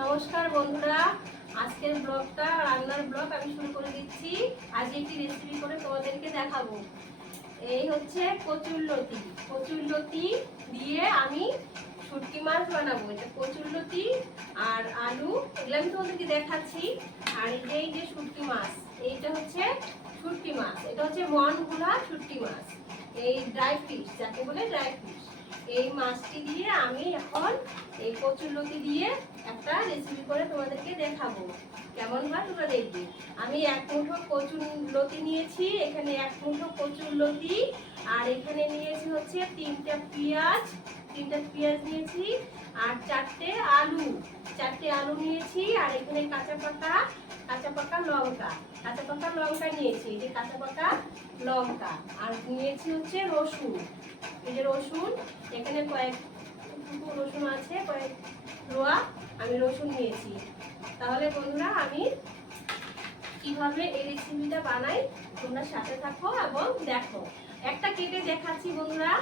নমস্কার বন্ধুরা, আজকের ব্লগটা রান্নার ব্লগ আমি শুরু করে দিচ্ছি। আজকে একটি রেসিপি করে তোমাদেরকে দেখাবো। এই হচ্ছে কচুরলতি। কচুরলতি দিয়ে আমি শুটকি মাছ বানাবো। এটা কচুরলতি আর আলু, এগুলো আমি তোমাদেরকে দেখাচ্ছি। আর এই যে শুটকি মাছ, এইটা হচ্ছে শুটকি মাছ, এটা হচ্ছে মন ভোলা শুটকি মাছ, এই ড্রাই ফিশ যাকে বলে ড্রাই ফিশ। এই মাছটি দিয়ে আমি এখন এই কচুরলতি দিয়ে একটা রেসিপি করে তোমাদেরকে দেখাবো। কেমন হয় তোমরা দেখবে। আমি এক মুঠো কচুরলতি নিয়েছি, এখানে এক মুঠো কচুরলতি, আর এখানে নিয়েছি হচ্ছে তিনটা পেঁয়াজ নিয়েছি, আর চারটে আলু নিয়েছি, আর এখানে কাঁচা পাকা লঙ্কা নিয়েছি, এই যে কাঁচা পাকা লঙ্কা, আর নিয়েছি হচ্ছে রসুন। এই যে রসুন, এখানে কয়েক রসুন আছে, কয়েক রোয়া আমি রসুন নিয়েছি। তাহলে বন্ধুরা, আমি কিভাবে এই রেসিপিটা বানাই তোমরা সাথে থাকো এবং দেখো। একটা কেটে দেখাচ্ছি বন্ধুরা,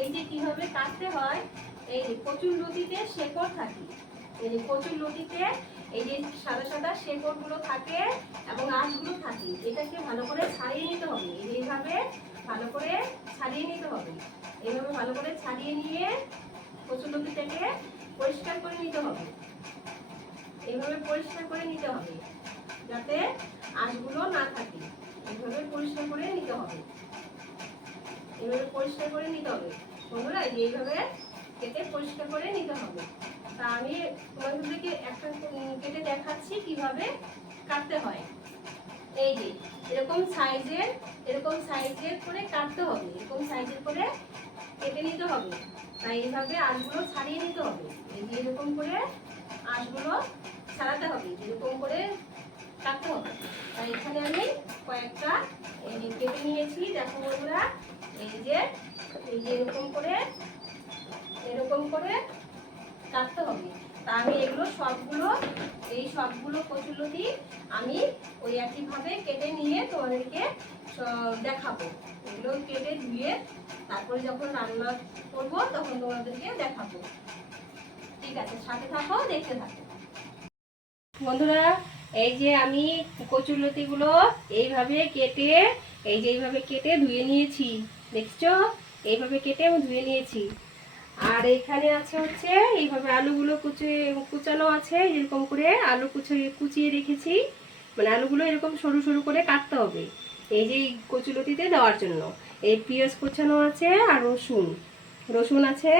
এই যে কিভাবে কাটতে হয়। এই যে কচুরলতিতে শেকড় থাকে, এই যে কচুরলতিতে এই যে সাদা সাদা শেকড়গুলো থাকে এবং আঁশগুলো থাকে, এটাকে ভালো করে ছাড়িয়ে নিতে হবে। এইভাবে ভালো করে ছাড়িয়ে নিতে হবে। এইভাবে ভালো করে ছাড়িয়ে নিয়ে কচুরলতিটাকে পরিষ্কার করে নিতে হবে। এইভাবে পরিষ্কার করে নিতে হবে যাতে আঁশগুলো না থাকে। এইভাবে পরিষ্কার করে নিতে হবে, এইভাবে পরিষ্কার করে নিতে হবে বন্ধুরা। এইভাবে কেটে পরিষ্কার করে নিতে হবে। তা আমি তোমাদেরকে একটা কেটে দেখাচ্ছি কিভাবে কাটতে হয়। এই যে এরকম সাইজের করে কাটতে হবে, এরকম সাইজের করে কেটে নিতে হবে। তাই এইভাবে আঁশগুলো ছাড়িয়ে নিতে হবে। এই যে এরকম করে আঁশগুলো ছাড়াতে হবে, এরকম করে কাটতে হবে। তাই এখানে আমি কয়েকটা কেটে নিয়েছি, দেখো বন্ধুরা। এই যে এরকম করে কাটতে হবে। তা আমি এগুলো সবগুলো কচুরলতি আমি ওই একইভাবে কেটে নিয়ে তোমাদেরকে দেখাবো। এগুলো কেটে ধুয়ে তারপরে যখন রান্না করব তখন তোমাদেরকে দেখাবো। ঠিক আছে, সাথে থাকো, দেখতে থাকো বন্ধুরা। এই যে আমি কচুরলতিগুলো এইভাবে কেটে ধুয়ে নিয়েছি, দেখছো? এইভাবে কেটে আমি ধুয়ে নিয়েছি। আর এখানে আছে হচ্ছে এইভাবে আলুগুলো কুচানো আছে, এরকম করে আলু কুচিয়ে রেখেছি। মানে আলুগুলো এরকম সরু সরু করে কাটতে হবে এই যে কচুলতিতে দেওয়ার জন্য। এই পেঁয়াজ কুচানো আছে, আর রসুন আছে,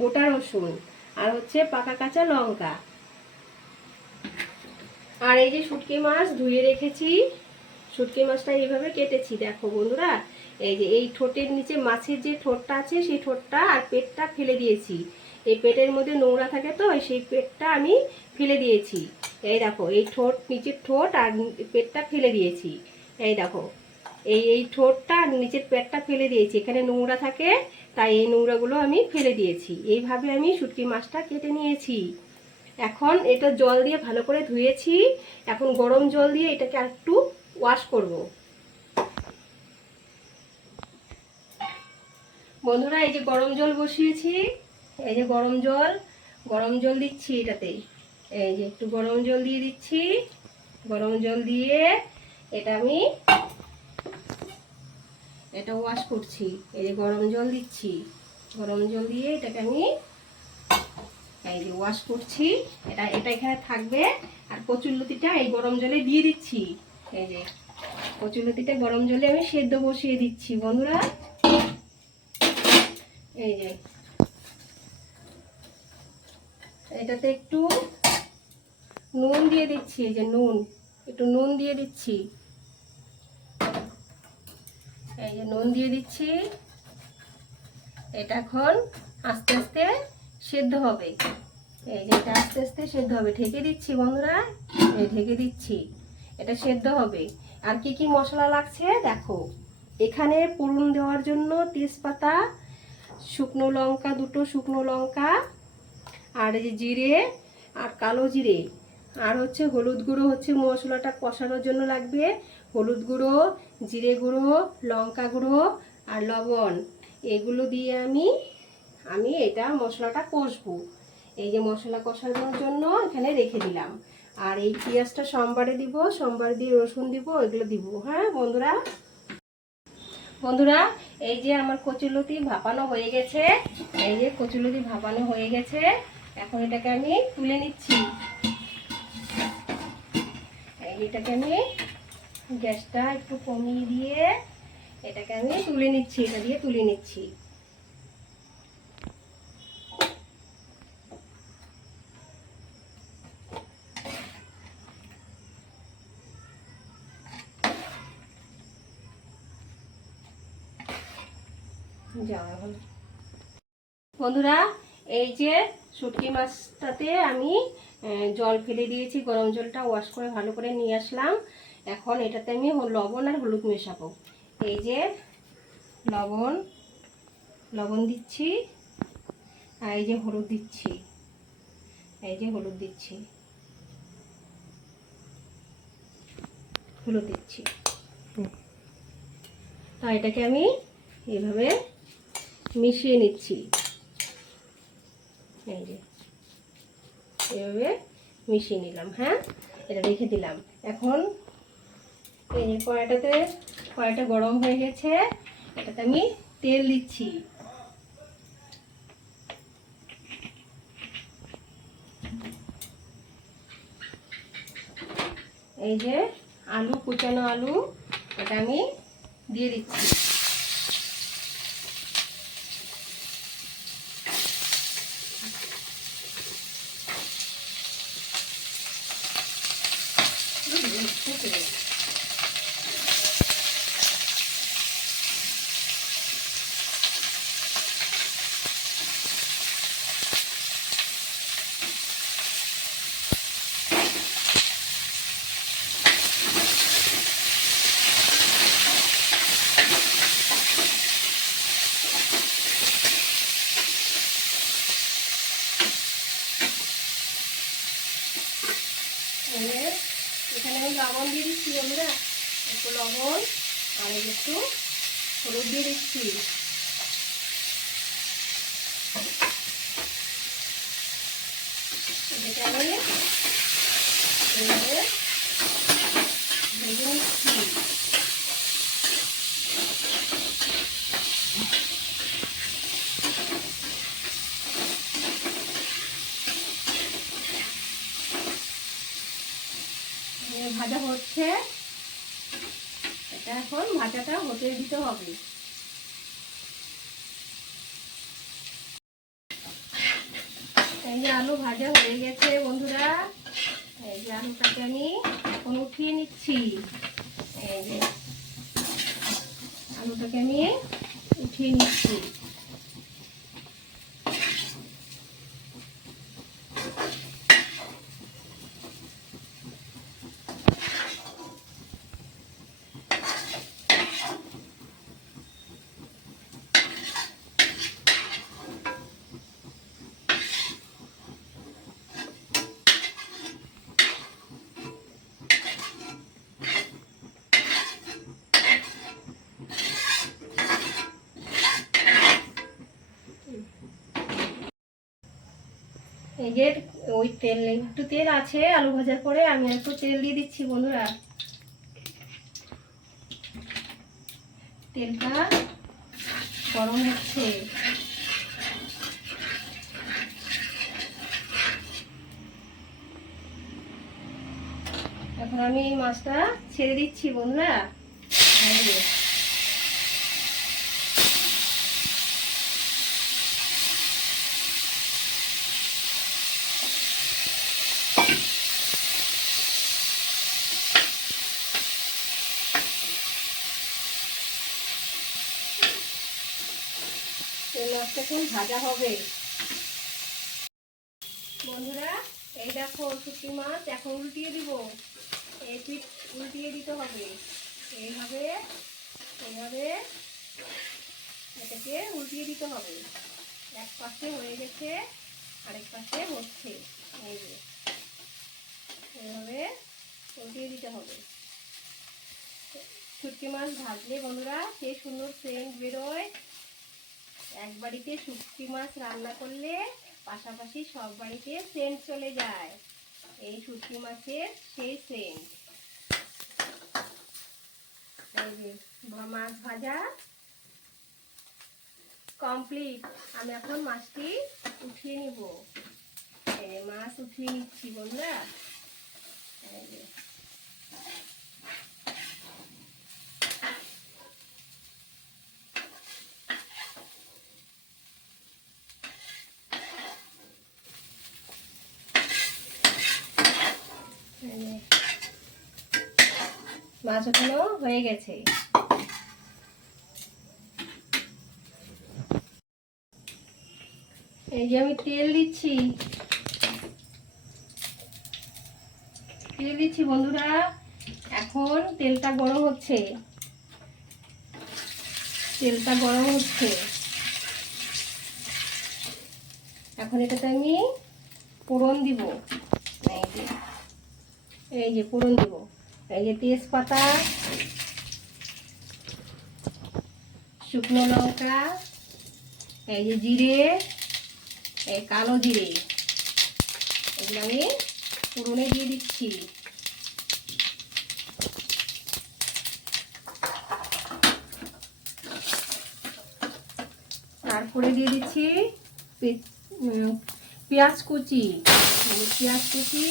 গোটা রসুন, আর হচ্ছে পাকা কাঁচা লঙ্কা। আর এই যে শুটকি মাছ ধুয়ে রেখেছি, শুটকি মাছটা এইভাবে কেটেছি, দেখো বন্ধুরা। এই যে এই ঠোঁটের নিচে মাছের যে ঠোঁটটা আছে সেই ঠোঁটটা আর পেটটা ফেলে দিয়েছি। এই পেটের মধ্যে নোংরা থাকে তো, সেই পেটটা আমি ফেলে দিয়েছি। এই দেখো, এই নিচের ঠোঁট আর পেটটা ফেলে দিয়েছি। এই দেখো, এই ঠোঁটটা আর নিচের পেটটা ফেলে দিয়েছি, এখানে নোংরা থাকে, তাই এই নোংরাগুলো আমি ফেলে দিয়েছি। এইভাবে আমি শুটকি মাছটা কেটে নিয়েছি। এখন এটা জল দিয়ে ভালো করে ধুয়েছি। এখন গরম জল দিয়ে এটাকে একটু ওয়াশ করব বন্ধুরা। এই যে গরম জল বসিয়েছি, এই যে গরম জল দিচ্ছি এটাতে। এই যে একটু গরম জল দিয়ে দিচ্ছি। গরম জল দিয়ে আমি এটা ওয়াশ করছি। এই যে গরম জল দিচ্ছি, গরম জল দিয়ে এটাকে আমি এই যে ওয়াশ করছি। এটা এখানে থাকবে। আর কচুরলতিটা এই গরম জলে দিয়ে দিচ্ছি। এই যে কচুরলতিটা গরম জলে আমি সেদ্ধ বসিয়ে দিচ্ছি বন্ধুরা। এই যে এটাতে একটু নুন দিয়ে দিচ্ছি, এই যে একটু নুন দিয়ে দিচ্ছি। এই যে নুন দিয়ে দিচ্ছি। এটা এখন আস্তে আস্তে সেদ্ধ হবে। এই যে এটা আস্তে আস্তে সেদ্ধ হবে। ঢেকে দিচ্ছি বন্ধুরা, এই ঢেকে দিচ্ছি, এটা সেদ্ধ হবে। আর কি কি মশলা লাগছে দেখো। এখানে ফোড়ন দেওয়ার জন্য তেজপাতা, শুকনো লঙ্কা, দুটো শুকনো লঙ্কা, আর এই যে জিরে আর কালো জিরে, আর হচ্ছে হলুদ গুঁড়ো, হচ্ছে মশলাটা কষানোর জন্য লাগবে। হলুদ গুঁড়ো, জিরে গুঁড়ো, লঙ্কা গুঁড়ো আর লবণ, এগুলো দিয়ে আমি এটা মশলাটা কষবো। এই যে মশলা কষানোর জন্য এখানে রেখে দিলাম। আর এই পেঁয়াজটা সোমবারে দিব, সোমবার দিয়ে রসুন দিব, এগুলো দিব। হ্যাঁ বন্ধুরা, বন্ধুরা এই যে আমার কচুরলতি ভাপানো হয়ে গেছে। এই যে কচুরলতি ভাপানো হয়ে গেছে। এখন এটাকে আমি তুলে নিচ্ছি। এটাকে আমি গ্যাসটা একটু কমিয়ে দিয়ে এটাকে আমি তুলে নিচ্ছি, এটা দিয়ে তুলে নিচ্ছি। বন্ধুরা এই যে শুটকি মাছটাতে আমি জল ফেলে দিয়েছি, গরম জলটা ওয়াশ করে ভালো করে নিয়ে আসলাম। এখন এটাতে আমি লবণ আর হলুদ মেশাবো। এই যে লবণ দিচ্ছি, আর এই যে হলুদ দিচ্ছি, এই যে হলুদ দিচ্ছি, হলুদ দিচ্ছি। তা এটাকে আমি এইভাবে মিশিয়ে নিচ্ছি। এই যে এভাবে মিশিয়ে নিলাম। হ্যাঁ, এটা রেখে দিলাম। এখন এই যে কড়াইটা গরম হয়ে গেছে, এটাতে আমি তেল দিচ্ছি। এই যে আলু, কুচানো আলু, এটা আমি দিয়ে দিচ্ছি। এখানে আমি লবণ দিয়ে দিচ্ছি। আমরা একটু লবণ আর একটু হলুদ দিয়ে দিচ্ছি। এটাকে আমি এইভাবে ভেজে নিচ্ছি। ভাজা হচ্ছে, এটা এখন ভাজাটা হতে দিতে হবে। এই যে আলু ভাজা হয়ে গেছে বন্ধুরা। এই যে আলুটাকে আমি এখন উঠিয়ে নিচ্ছি। এই যে আলুটাকে আমি উঠিয়ে নিচ্ছি। এই যে ওই তেল, একটু তেল আছে আলু ভাজার পরে, আমি একটু তেল দিয়ে দিচ্ছি বন্ধুরা। তেলটা গরম হচ্ছে। এখন আমি এই মাছটা ছেড়ে দিচ্ছি বন্ধুরা। মাছটা এখন ভাজা হবে বন্ধুরা। এই দেখো শুটকি মাছ এখন উল্টিয়ে দিব। এই পিঠ উল্টিয়ে দিতে হবে, এইভাবে এইভাবে এটাকে উল্টিয়ে দিতে হবে। এক পাশে হয়ে গেছে, আরেক পাশে হচ্ছে। এই যে এইভাবে উল্টিয়ে দিতে হবে। শুটকি মাছ ভাজলে বন্ধুরা সেই সুন্দর সেন্ট বেরোয়। এক বাড়িতে শুটকি মাছ রান্না করলে পাশাপাশি সব বাড়িতে সেন্ট চলে যায়। এই শুটকি মাছের সেই সেন্ট। এই যে মাছ ভাজা কমপ্লিট। আমি এখন মাছটি উঠিয়ে নিব। এই মাছ উঠিয়ে নিচ্ছি বন্ধুরা। এই যে মাছ ওখানে হয়ে গেছে। এই যে আমি তেল দিচ্ছি বন্ধুরা। এখন তেলটা গরম হচ্ছে। এখন এটাতে আমি ফোড়ন দিব। এই যে ফোড়ন দিব। এই যে তেজপাতা, শুকনো লঙ্কা, এই যে জিরে, এই কালো জিরে, এগুলো আমি ফোড়নে দিয়ে দিচ্ছি। তারপরে দিয়ে দিচ্ছি পেঁয়াজ কুচি। দিচ্ছি।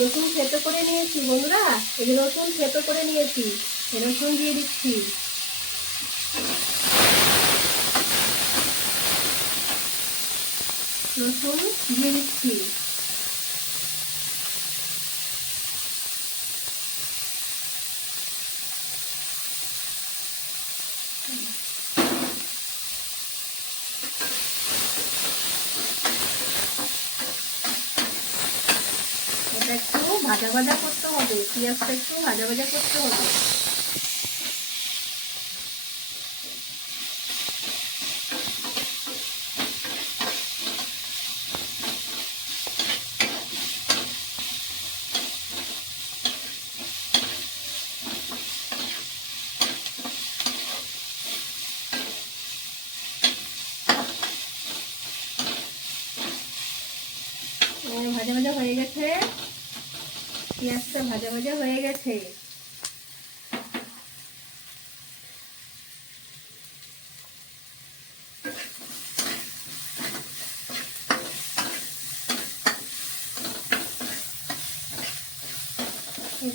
রসুন থেতো করে নিয়েছি বন্ধুরা। এই যে রসুন থেতো করে নিয়েছি, রসুন দিয়ে দিচ্ছি। এটা একটু ভাজা ভাজা করতে হবে, পেঁয়াজটা একটু ভাজা ভাজা করতে হবে। ভাজা ভাজা হয়ে গেছে, পেঁয়াজটা ভাজা ভাজা হয়ে গেছে।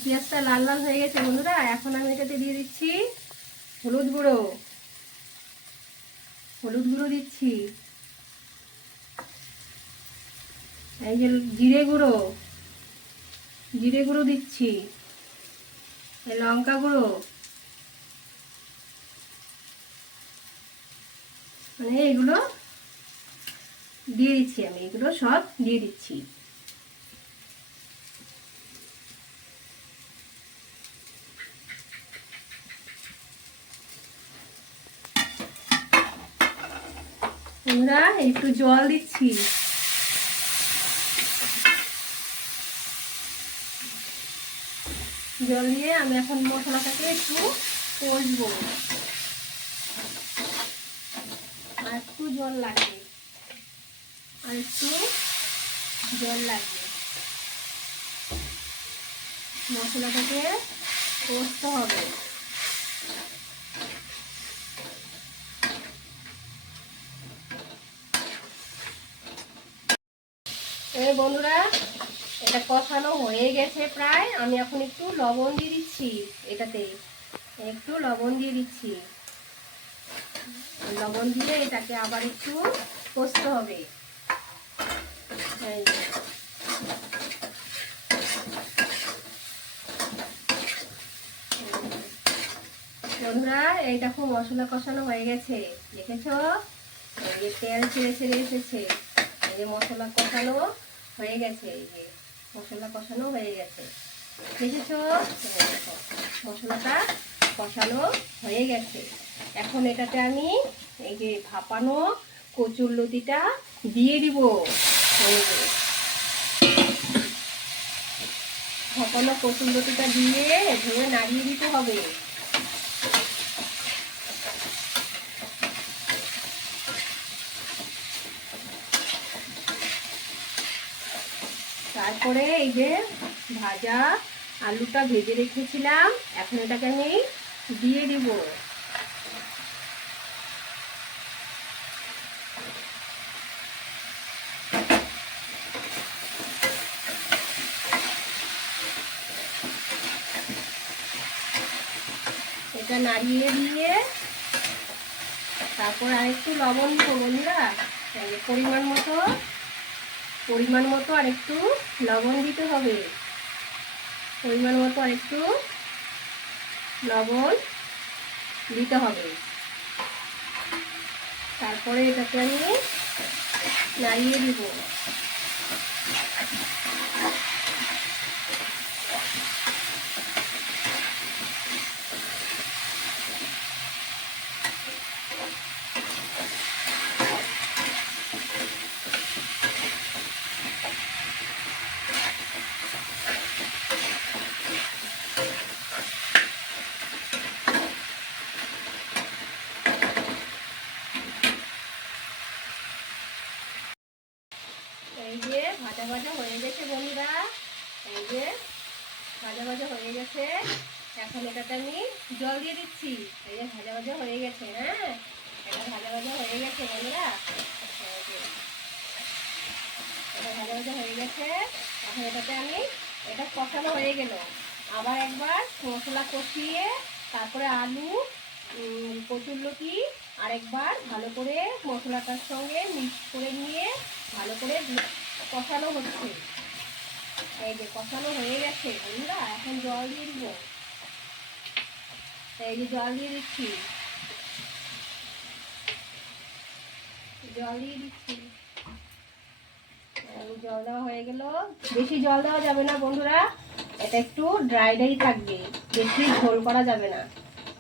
পেঁয়াজটা লাল লাল হয়ে গেছে বন্ধুরা। এখন আমি এটাতে দিয়ে দিচ্ছি হলুদ গুঁড়ো দিচ্ছি। এই যে জিরে গুঁড়ো দিচ্ছি, লঙ্কা গুঁড়ো, মানে এগুলো দিয়ে দিচ্ছি। আমি এগুলো সব দিয়ে দিচ্ছি। বন্ধুরা একটু জল দিচ্ছি। জল দিয়ে আমি এখন মশলাটাকে একটু কষবো। আর একটু জল লাগবে, মশলাটাকে কষতে হবে। এই বন্ধুরা এটা কষানো হয়ে গেছে প্রায়। আমি এখন একটু লবণ দিয়ে দিচ্ছি। এটাতে একটু লবণ দিয়ে দিচ্ছি। লবণ দিয়ে এটাকে আবার একটু কষতে হবে। বন্ধুরা এই দেখো মশলা কষানো হয়ে গেছে, দেখেছো? এই যে তেল ছেড়ে এসেছে। এই যে মশলা কষানো হয়ে গেছে। এই যে মশলা কষানো হয়ে গেছে, দেখেছো? দেখো মশলাটা কষানো হয়ে গেছে। এখন এটাতে আমি এই যে ভাপানো কচুরলতিটা দিয়ে দিব। ভাপানো কচুরলতিটা দিয়ে এভাবে নাড়িয়ে দিতে হবে। তারপরে এই যে ভাজা আলুটা ভেজে রেখেছিলাম, এখন এটাকে আমি দিয়ে দিব। এটা নাড়িয়ে দিয়ে তারপর আরেকটু লবণ দিব বন্ধুরা, পরিমাণ মতো আরেকটু লবণ দিতে হবে, পরিমাণ মতো আরেকটু লবণ দিতে হবে। তারপরে এটাকে আমি নাড়িয়ে দিব। এই যে ভাজা ভাজা হয়ে গেছে বন্ধুরা, এই যে ভাজা ভাজা হয়ে গেছে। এখন এটাতে আমি জল দিয়ে দিচ্ছি। এই যে ভাজা ভাজা হয়ে গেছে, হ্যাঁ এটা ভাজা ভাজা হয়ে গেছে বন্ধুরা, এটা ভাজা ভাজা হয়ে গেছে। এখন এটাতে আমি এটা কষানো হয়ে গেল, আবার একবার মশলা কষিয়ে তারপরে আলু কচুরলতি আরেকবার ভালো করে মশলাটার সঙ্গে মিক্স করে নিয়ে ভালো করে কষানো হচ্ছে। এই যে কষানো হয়ে গেছে বন্ধুরা, এখন জল দিয়ে দিব। এই যে জল দিয়ে দিচ্ছি, জল দিয়ে দিচ্ছি। জল দেওয়া হয়ে গেল। বেশি জল দেওয়া যাবে না বন্ধুরা, এটা একটু ড্রাই ড্রাই থাকবে, বেশি ঝোল করা যাবে না,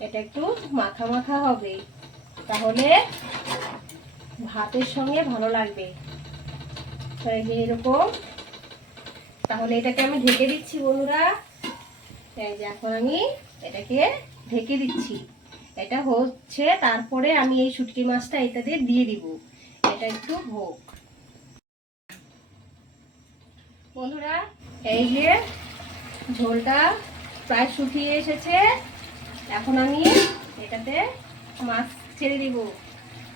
এটা একটু মাখা মাখা হবে, তাহলে ভাতের সঙ্গে ভালো লাগবে। এই যে এরকম, তাহলে এটাকে আমি ঢেকে দিচ্ছি বন্ধুরা। এই যে এখন আমি এটাকে ঢেকে দিচ্ছি, এটা হচ্ছে। তারপরে আমি এই শুটকি মাছটা এটাতে দিয়ে দিব, এটা একটু হোক বন্ধুরা। এই যে ঝোলটা প্রায় শুকিয়ে এসেছে, এখন আমি এটাতে মাছ ছেড়ে দিব।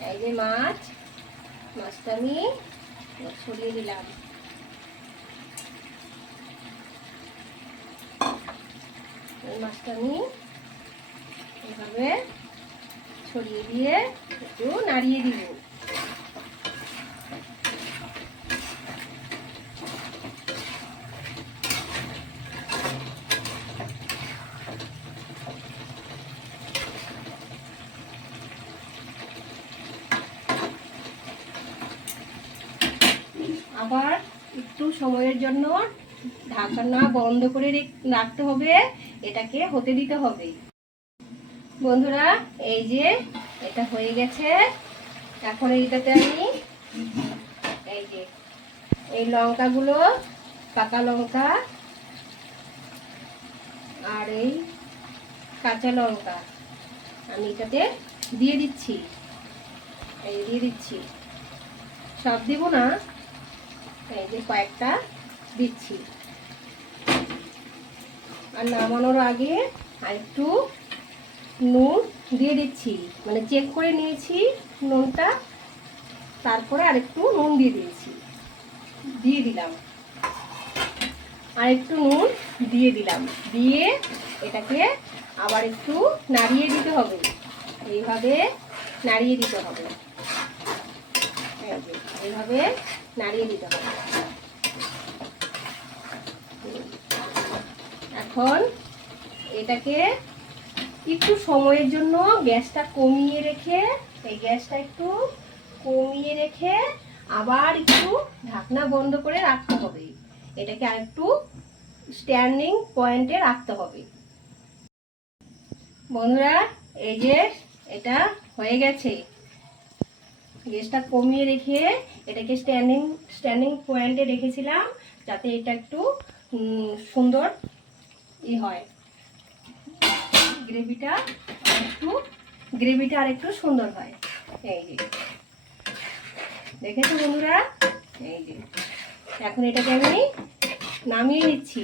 এই যে মাছটা আমি ছড়িয়ে দিলাম। এই মাছটা আমি এভাবে ছড়িয়ে দিয়ে একটু নাড়িয়ে দিব। আবার একটু সময়ের জন্য ঢাকনা বন্ধ করে রাখতে হবে, এটাকে হতে দিতে হবে বন্ধুরা। এই যে এটা হয়ে গেছে, এখন এইটাতে আমি এই যে এই লঙ্কাগুলো, পাকা লঙ্কা আর এই কাঁচা লঙ্কা আমি এটাতে দিয়ে দিচ্ছি। এই দিয়ে দিচ্ছি, সব দিব না, এই যে কয়েকটা দিচ্ছি। আর নামানোর আগে আরেকটু নুন দিয়ে দিচ্ছি, মানে চেক করে নিয়েছি নুনটা, তারপরে আরেকটু নুন দিয়ে দিলাম, আরেকটু নুন দিয়ে দিলাম, দিয়ে এটাকে আবার একটু নাড়িয়ে দিতে হবে, এইভাবে নাড়িয়ে দিতে হবে, এইভাবে নাড়িয়ে দিতে হবে। এখন এটাকে একটু সময়ের জন্য গ্যাসটা কমিয়ে রেখে, এই গ্যাসটা একটু কমিয়ে রেখে আবার একটু ঢাকনা বন্ধ করে রাখতে হবে, এটাকে আর একটু স্ট্যান্ডিং পয়েন্টে রাখতে হবে বন্ধুরা। এই যে এটা হয়ে গেছে, গ্যাসটা কমিয়ে রেখে এটাকে স্ট্যান্ডিং পয়েন্টে রেখেছিলাম, যাতে এটা একটু সুন্দর হয়, গ্রেভিটা আর একটু সুন্দর হয়। এই যে দেখেছো বন্ধুরা, এই যে এখন এটাকে আমি নামিয়ে নিচ্ছি।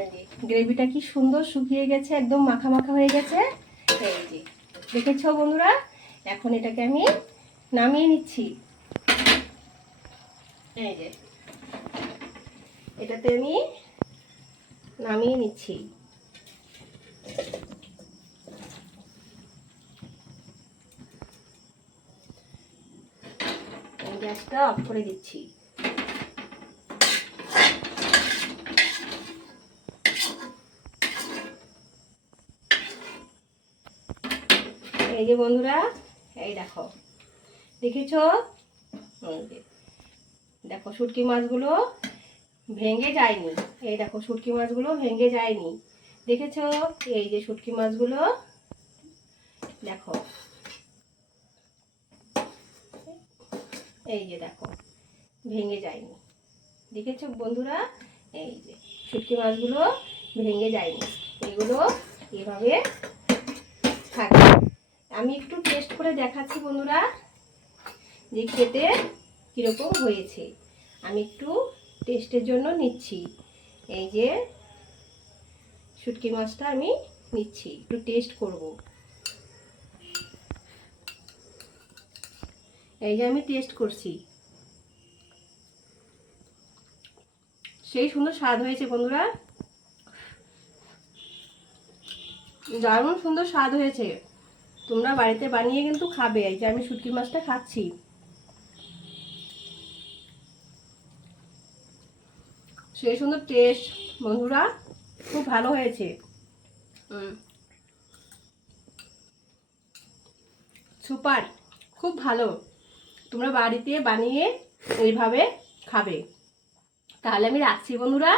এই যে গ্রেভিটা কি সুন্দর শুকিয়ে গেছে, একদম মাখা মাখা হয়ে গেছে। এই যে দেখেছো বন্ধুরা, এখন এটাকে আমি নামিয়ে নিচ্ছি। এই যে এটাতে আমি নামিয়ে নিচ্ছি। গ্যাসটা অফ করে দিচ্ছি। এই যে বন্ধুরা, এই দেখো, দেখেছো? দেখো শুটকি মাছগুলো ভেঙে যায়নি। এই দেখো শুটকি মাছগুলো ভেঙে যায়নি, দেখেছো? এই যে শুটকি মাছগুলো দেখো, এই যে দেখো ভেঙে যায়নি, দেখেছো বন্ধুরা? এই যে শুটকি মাছগুলো ভেঙে যায়নি, এগুলো এভাবে থাকবে। আমি একটু টেস্ট করে দেখাচ্ছি বন্ধুরা যে খেতে কীরকম হয়েছে। আমি একটু টেস্টের জন্য নিচ্ছি। এই যে শুটকি মাছটা আমি নিচ্ছি, একটু টেস্ট করব। এই যে আমি টেস্ট করছি, সেই সুন্দর স্বাদ হয়েছে বন্ধুরা, দারুণ সুন্দর স্বাদ হয়েছে। তোমরা বাড়িতে বানিয়ে কিন্তু খাবে। এই যে আমি শুটকি মাছটা খাচ্ছি, সেই সুন্দর টেস্ট বন্ধুরা, খুব ভালো হয়েছে। সুপার, খুব ভালো। তোমরা বাড়িতে বানিয়ে এইভাবে খাবে। তাহলে আমি রাখছি বন্ধুরা।